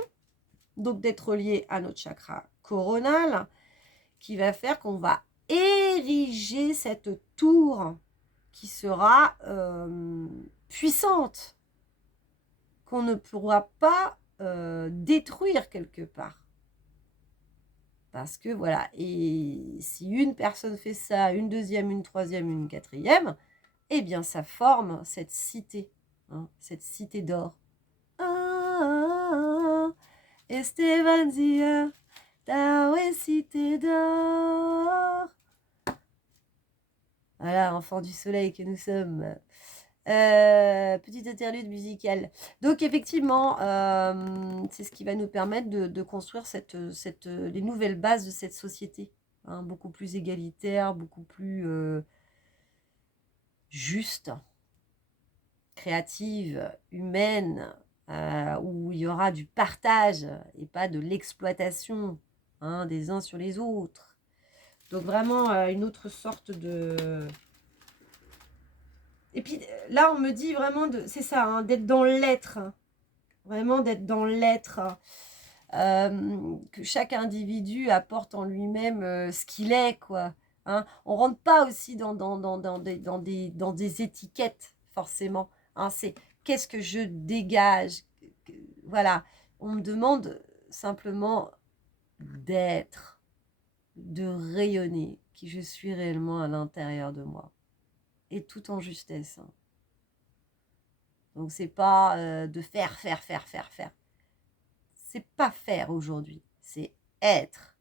donc d'être lié à notre chakra coronal, qui va faire qu'on va ériger cette tour qui sera puissante, qu'on ne pourra pas détruire quelque part. Parce que voilà, et si une personne fait ça, une deuxième, une troisième, une quatrième, eh bien ça forme cette cité, hein, cette cité d'or. Ah, Estevanzia, Taoué cité d'or. Voilà, enfants du soleil que nous sommes. Petite interlude musicale. Donc effectivement, c'est ce qui va nous permettre de construire les nouvelles bases de cette société, hein, beaucoup plus égalitaire, beaucoup plus juste, créative, humaine, où il y aura du partage et pas de l'exploitation, hein, des uns sur les autres. Donc vraiment une autre sorte de... Et puis là, on me dit vraiment, c'est ça, hein, d'être dans l'être, hein, vraiment d'être dans l'être, que chaque individu apporte en lui-même ce qu'il est, quoi. Hein. On ne rentre pas aussi dans des étiquettes, forcément. Hein. C'est qu'est-ce que je dégage. Voilà, on me demande simplement d'être, de rayonner, qui je suis réellement à l'intérieur de moi. Et tout en justesse. Hein. Donc, c'est pas de faire. C'est pas faire aujourd'hui, c'est être.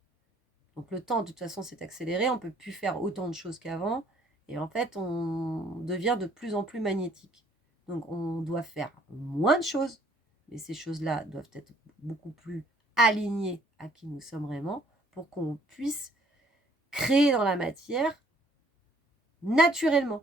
Donc, le temps, de toute façon, s'est accéléré. On ne peut plus faire autant de choses qu'avant. Et en fait, on devient de plus en plus magnétique. Donc, on doit faire moins de choses. Mais ces choses-là doivent être beaucoup plus alignées à qui nous sommes vraiment pour qu'on puisse créer dans la matière naturellement.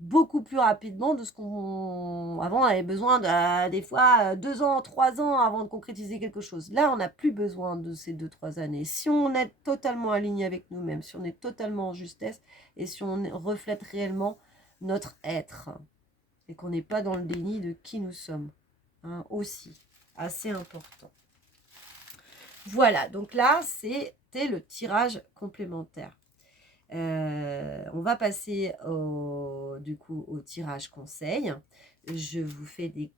Beaucoup plus rapidement de ce qu'on... Avant, on avait besoin de, des fois 2 ans, 3 ans avant de concrétiser quelque chose. Là, on n'a plus besoin de ces 2-3 années. Si on est totalement aligné avec nous-mêmes, si on est totalement en justesse et si on reflète réellement notre être et qu'on n'est pas dans le déni de qui nous sommes, hein, aussi, assez important. Voilà, donc là, c'était le tirage complémentaire. On va passer du coup au tirage conseil. Je vous fais des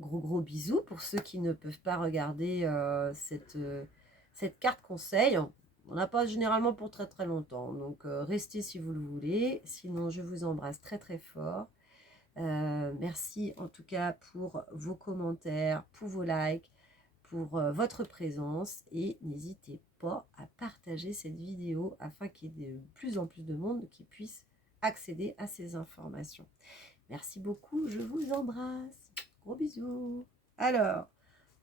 gros bisous pour ceux qui ne peuvent pas regarder cette carte conseil. On n'a pas généralement pour très longtemps, donc restez si vous le voulez. Sinon, je vous embrasse très fort. Merci en tout cas pour vos commentaires, pour vos likes, pour votre présence et n'hésitez pas à partager cette vidéo afin qu'il y ait de plus en plus de monde qui puisse accéder à ces informations. Merci beaucoup, je vous embrasse. Gros bisous. Alors,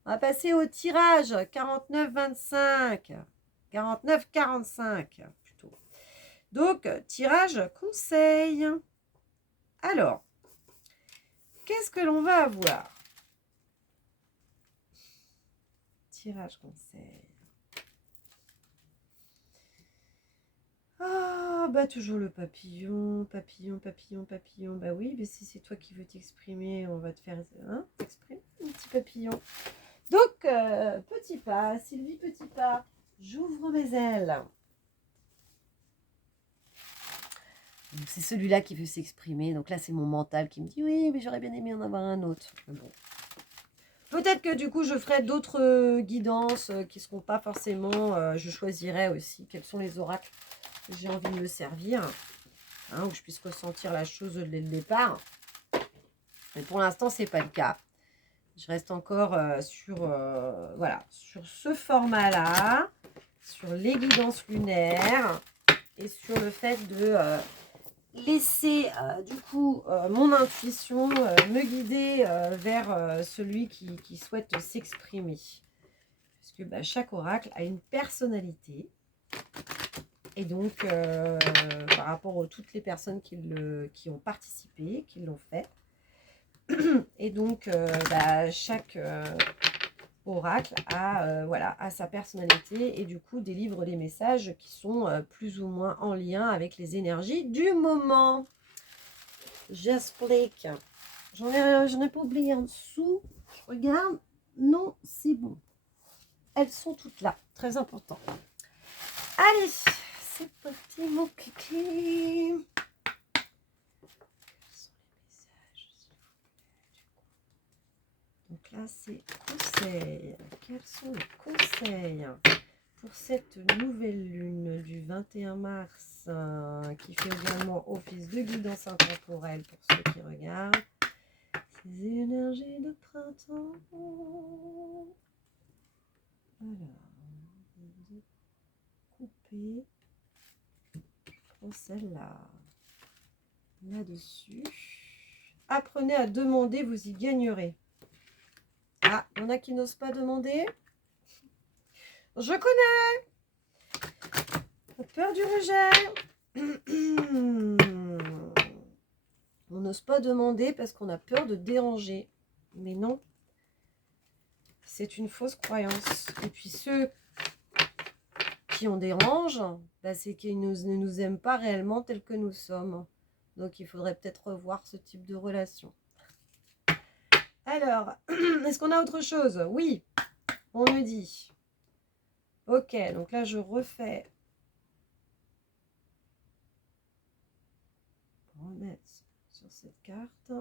on va passer au tirage 49-25. 49, 45 plutôt. Donc, tirage conseil. Alors, qu'est-ce que l'on va avoir? Tirage conseil. Ah, bah toujours le papillon, papillon, papillon, papillon. Bah oui, mais si c'est toi qui veux t'exprimer, on va te faire t'exprimer, mon petit papillon. Donc, petit pas, Sylvie, petit pas, j'ouvre mes ailes. C'est celui-là qui veut s'exprimer. Donc là, c'est mon mental qui me dit oui, mais j'aurais bien aimé en avoir un autre. Mais bon. Peut-être que du coup, je ferai d'autres guidances qui ne seront pas forcément... je choisirai aussi quels sont les oracles que j'ai envie de me servir. Hein, où je puisse ressentir la chose dès le départ. Mais pour l'instant, ce n'est pas le cas. Je reste encore voilà, sur ce format-là, sur les guidances lunaires et sur le fait de laisser du coup mon intuition me guider vers celui qui souhaite s'exprimer. Parce que bah, chaque oracle a une personnalité. Et donc, par rapport à toutes les personnes qui ont participé, qui l'ont fait. Et donc, bah, chaque oracle a, voilà, a sa personnalité et du coup délivre des messages qui sont plus ou moins en lien avec les énergies du moment. J'explique. J'en ai pas oublié en dessous. Je regarde. Non, c'est bon. Elles sont toutes là. Très important. Allez, c'est parti mon kiki. Donc là, c'est conseils. Quels sont les conseils pour cette nouvelle lune du 21 mars qui fait également office de guidance intemporelle pour ceux qui regardent? Ces énergies de printemps. Alors, je vais couper. Je prends celle-là. Là-dessus. Apprenez à demander, vous y gagnerez. Ah, il y en a qui n'osent pas demander. Je connais. La peur du rejet. On n'ose pas demander parce qu'on a peur de déranger. Mais non. C'est une fausse croyance. Et puis ceux qui en dérangent, bah, c'est qu'ils ne nous aiment pas réellement tels que nous sommes. Donc il faudrait peut-être revoir ce type de relation. Alors, est-ce qu'on a autre chose? Oui, on me dit. Ok, donc là je refais. On va remettre sur cette carte.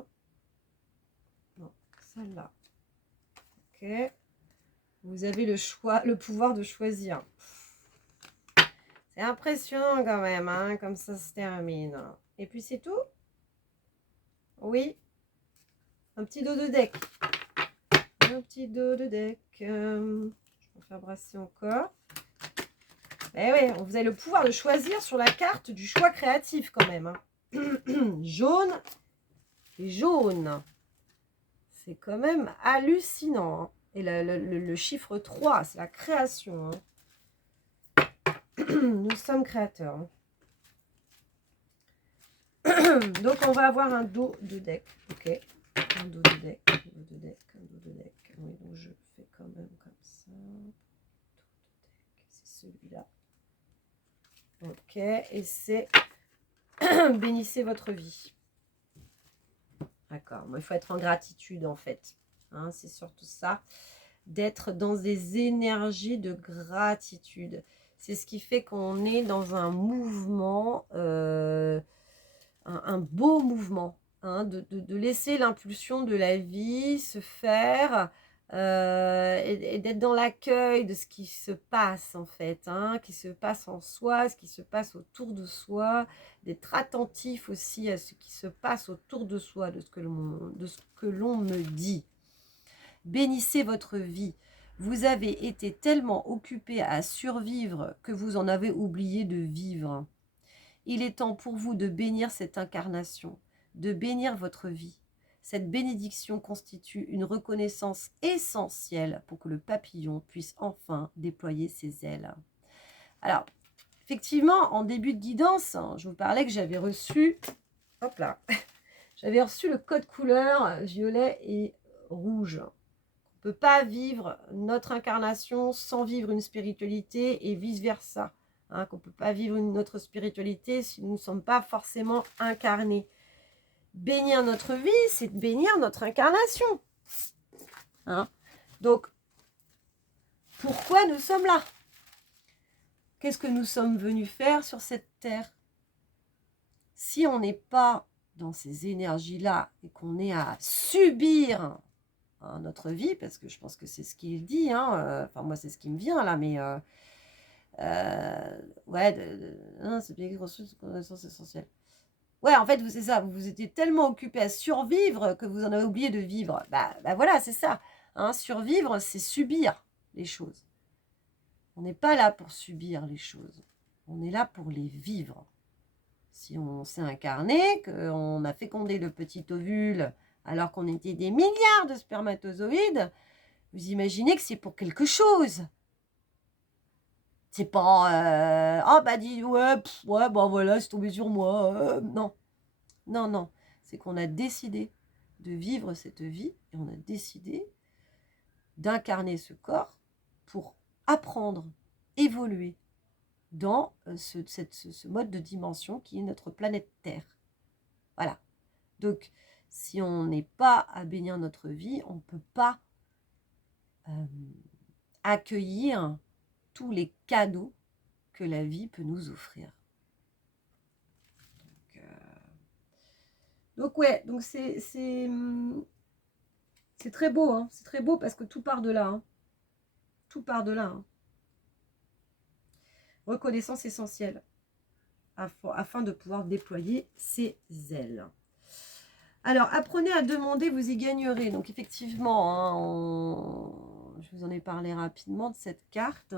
Non, celle-là. Ok. Vous avez le choix, le pouvoir de choisir. C'est impressionnant quand même, hein, comme ça se termine. Et puis c'est tout? Oui. Un petit dos de deck. Un petit dos de deck. Je vais faire brasser encore. Eh oui, vous avez le pouvoir de choisir sur la carte du choix créatif quand même. Hein. Jaune et jaune. C'est quand même hallucinant. Hein. Et le chiffre 3, c'est la création. Hein. Nous sommes créateurs. Hein. Donc, on va avoir un dos de deck. Ok. Un dos de deck. Un dos de deck. Un dos de deck. Oui, donc je fais quand même comme ça. C'est celui-là. Ok. Et c'est bénissez votre vie. D'accord. Il faut être en gratitude en fait. Hein, c'est surtout ça. D'être dans des énergies de gratitude. C'est ce qui fait qu'on est dans un mouvement, un beau mouvement. Hein, de laisser l'impulsion de la vie se faire et d'être dans l'accueil de ce qui se passe en fait, hein, qui se passe en soi, ce qui se passe autour de soi, d'être attentif aussi à ce qui se passe autour de soi, de ce que l'on me dit. Bénissez votre vie. Vous avez été tellement occupé à survivre que vous en avez oublié de vivre. Il est temps pour vous de bénir cette incarnation, de bénir votre vie. Cette bénédiction constitue une reconnaissance essentielle pour que le papillon puisse enfin déployer ses ailes. Alors, effectivement, en début de guidance, je vous parlais que j'avais reçu, hop là, j'avais reçu le code couleur violet et rouge. On ne peut pas vivre notre incarnation sans vivre une spiritualité et vice-versa. Hein, qu'on ne peut pas vivre notre spiritualité si nous ne sommes pas forcément incarnés. Bénir notre vie, c'est de bénir notre incarnation. Hein? Donc, pourquoi nous sommes là? Qu'est-ce que nous sommes venus faire sur cette terre? Si on n'est pas dans ces énergies-là et qu'on est à subir notre vie, parce que je pense que c'est ce qu'il dit, enfin moi c'est ce qui me vient là, mais ouais, c'est bien construit, connaissance essentielle. Ouais, en fait, c'est ça, vous étiez tellement occupé à survivre que vous en avez oublié de vivre. Bah voilà, c'est ça. Hein, survivre, c'est subir les choses. On n'est pas là pour subir les choses. On est là pour les vivre. Si on s'est incarné, qu'on a fécondé le petit ovule alors qu'on était des milliards de spermatozoïdes, vous imaginez que c'est pour quelque chose. C'est pas ah bah dis ouais, ouais bah voilà, c'est tombé sur moi. Non. Non, non. C'est qu'on a décidé de vivre cette vie et on a décidé d'incarner ce corps pour apprendre, évoluer dans ce mode de dimension qui est notre planète Terre. Voilà. Donc, si on n'est pas à bénir notre vie, on ne peut pas accueillir tous les cadeaux que la vie peut nous offrir. Donc ouais, donc c'est très beau, hein. C'est très beau parce que tout part de là. Hein. Tout part de là. Hein. Reconnaissance essentielle afin de pouvoir déployer ses ailes. Alors, apprenez à demander, vous y gagnerez. Donc, effectivement, je vous en ai parlé rapidement de cette carte.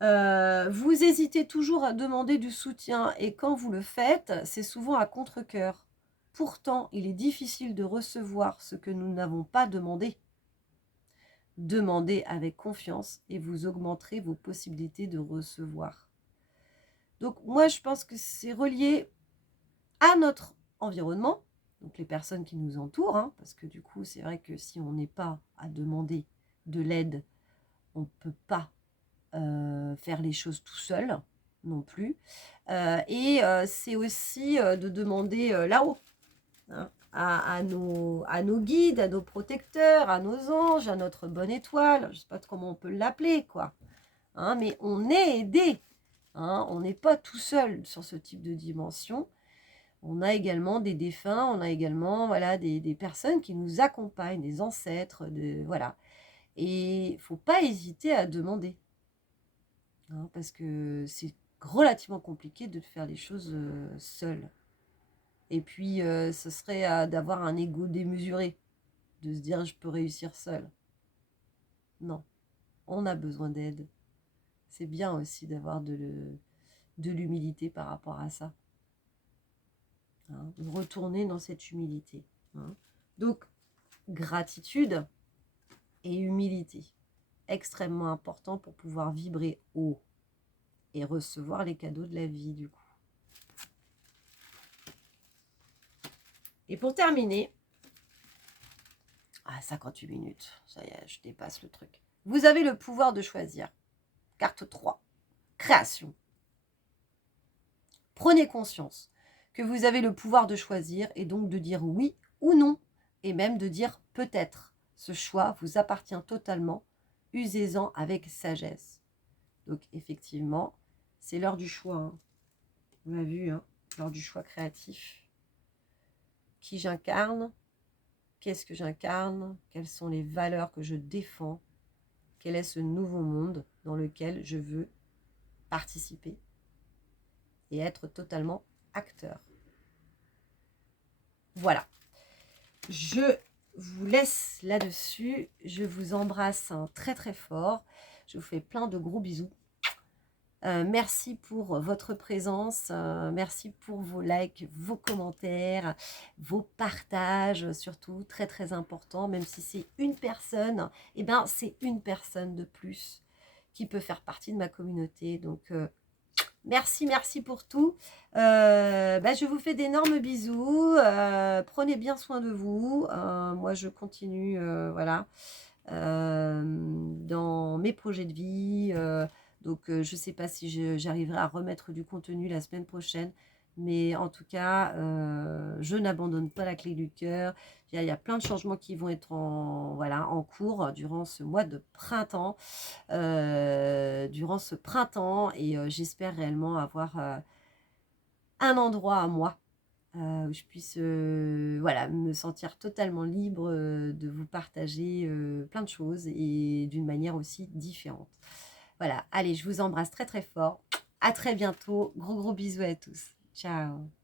Vous hésitez toujours à demander du soutien et quand vous le faites, c'est souvent à contre-cœur. Pourtant, il est difficile de recevoir ce que nous n'avons pas demandé. Demandez avec confiance et vous augmenterez vos possibilités de recevoir. Donc, moi, je pense que c'est relié à notre environnement, donc les personnes qui nous entourent, hein, parce que du coup, c'est vrai que si on n'est pas à demander de l'aide, on ne peut pas faire les choses tout seul non plus. C'est aussi de demander là-haut, hein, à nos guides, à nos protecteurs, à nos anges, à notre bonne étoile, je ne sais pas comment on peut l'appeler, quoi. Hein, mais on est aidé. Hein, on n'est pas tout seul sur ce type de dimension. On a également des défunts, on a également voilà, des personnes qui nous accompagnent, des ancêtres, voilà. Et il ne faut pas hésiter à demander. Hein, parce que c'est relativement compliqué de faire les choses seul. Et puis, ce serait d'avoir un ego démesuré, de se dire je peux réussir seul. Non, on a besoin d'aide. C'est bien aussi d'avoir de l'humilité par rapport à ça. Hein, de retourner dans cette humilité. Hein. Donc, gratitude et humilité. Extrêmement important pour pouvoir vibrer haut et recevoir les cadeaux de la vie, du coup. Et pour terminer, 58 minutes, ça y est, je dépasse le truc. Vous avez le pouvoir de choisir. Carte 3, création. Prenez conscience que vous avez le pouvoir de choisir et donc de dire oui ou non, et même de dire peut-être. Ce choix vous appartient totalement, usez-en avec sagesse. Donc effectivement, c'est l'heure du choix. Hein. On l'a vu, hein, l'heure du choix créatif. Qui j'incarne? Qu'est-ce que j'incarne? Quelles sont les valeurs que je défends? Quel est ce nouveau monde dans lequel je veux participer et être totalement acteur? Voilà. Je vous laisse là-dessus. Je vous embrasse très très fort. Je vous fais plein de gros bisous. Merci pour votre présence, merci pour vos likes, vos commentaires, vos partages, surtout très très important, même si c'est une personne, eh ben c'est une personne de plus qui peut faire partie de ma communauté. Donc, merci, merci pour tout. Je vous fais d'énormes bisous. Prenez bien soin de vous. Moi, je continue, voilà, dans mes projets de vie. Donc, je ne sais pas si j'arriverai à remettre du contenu la semaine prochaine. Mais en tout cas, je n'abandonne pas la clé du cœur. Il y a plein de changements qui vont être voilà, en cours durant ce mois de printemps. Et j'espère réellement avoir un endroit à moi où je puisse voilà, me sentir totalement libre de vous partager plein de choses et d'une manière aussi différente. Voilà, allez, je vous embrasse très très fort. À très bientôt. Gros gros bisous à tous. Ciao.